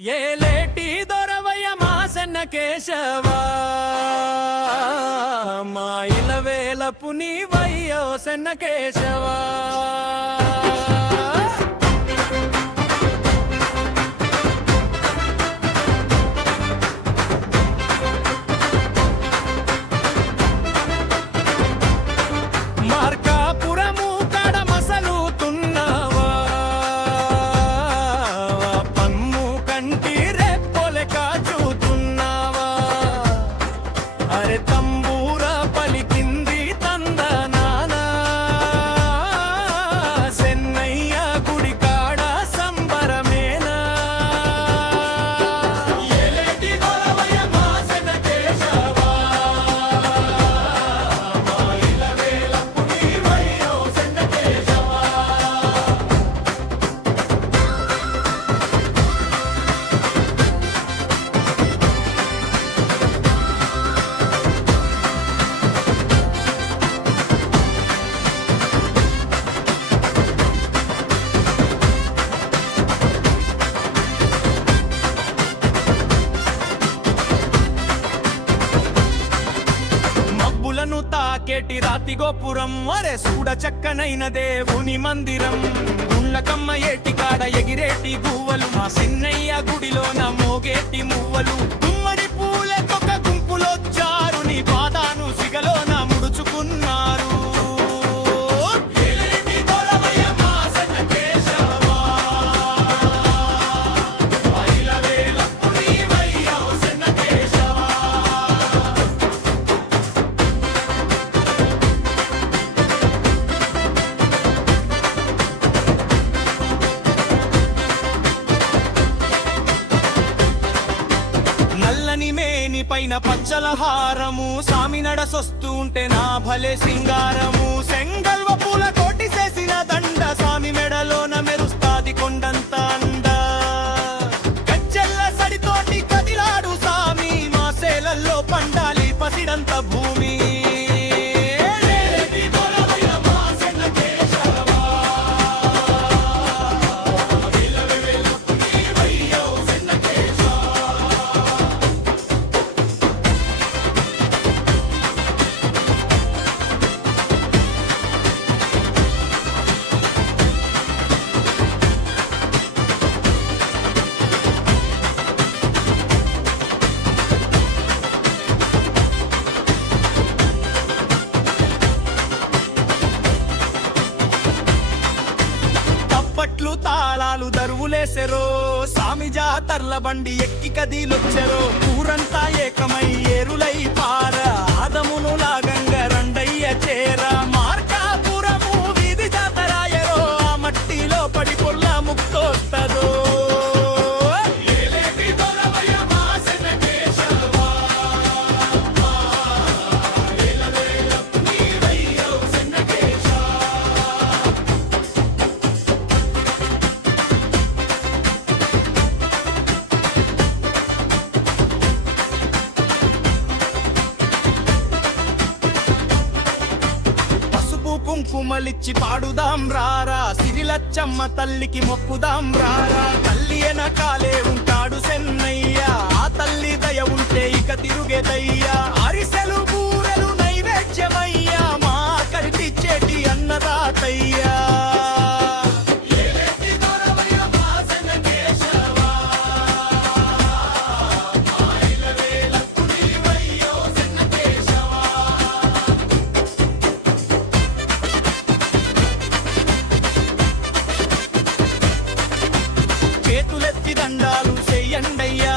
ఏలేటి దొరవయ మాసన్న కేశవా మా ఇలవేలపు నీవయ్యో సన్న కేశవా మార్కాపురము కడ మసలుతున్నావా పన్ను కంటి రెప్పొలె కాచుతున్నావా అరే తంబూర పలికింది తందనానా సెన్నయ్య గుడి కాడ సంబరమేనా ఏలేటి గొరవయ్య మాసన కేశవా మా ఇలవేలపు నీవయ్యో సన్న కేశవా మబ్బులను తాకేటి రాతి గోపురం అరే చూడ చక్కనైన దేవుని మందిరం గుండ్లకమ్మ ఏటి కాడ ఎగిరేటి గువ్వలు మా సిన్నయ్య గుడిలోన మోగేటి మువ్వలు గుమ్మడి పూలకొక గుంపులొచ్చారు నీ పాదాను సిగలోన ముడుచుకున్నారు ఏలేటి గొరవయ్య మాసన కేశవా మా ఇలవేలపు నీవయ్యో సన్న కేశవా నల్లని మేని పైన పచ్చల హారము సామి నడసొస్తూ ఉంటే నా భలే సింగారము సెంగల్వ పూల కోటి చేసిన దండ సామి మెడలోన మెరుస్తాది కొండంత అండ గజ్జెల్ల సడితోటి కదిలాడు సామి మా సేలల్లో పండాలి పసిడంత భూమి ఏలేటి గొరవయ్య మాసన్న కేశవా ఇలవేలపు నీవయ్యో సన్న కేశవా తప్పట్లు తాళాలు దరువులేసెరో సామి జాతర్ల బండి ఎక్కి కదిలొచ్చెరో ఊరంతా ఏకమై ఏరులై పార ఆదమును లాగంగ రండయ్య చేర మార్కాపురము వీధి జాతరాయరో ఆ మట్టిలో పడి పొల్ల ముక్తోస్తదో ఏలేటి గొరవయ్య మాసన కేశవా ఇలవేలపు నీవయ్యో సన్న కేశవా పసుపు కుంకుమలిచ్చి పాడుదాం రారా సిరిలచ్చమ్మ తల్లికి మొక్కుదాం రారా తల్లి ఎనకాలే ఉంటాడు సెన్నయ్య ఆ తల్లి దయ ఉంటే ఇక తిరుగేదయ్యా అరిసెలు బూరెలు నైవేద్యమయ్యా మా కరిటిచ్చేటి అన్నదాతయ్యా ఏలేటి గొరవయ్య మాసన కేశవా మా ఇలవేలపు నీవయ్యో సన్న కేశవా చేతులెత్తి దండాలు చెయ్యండయ్యా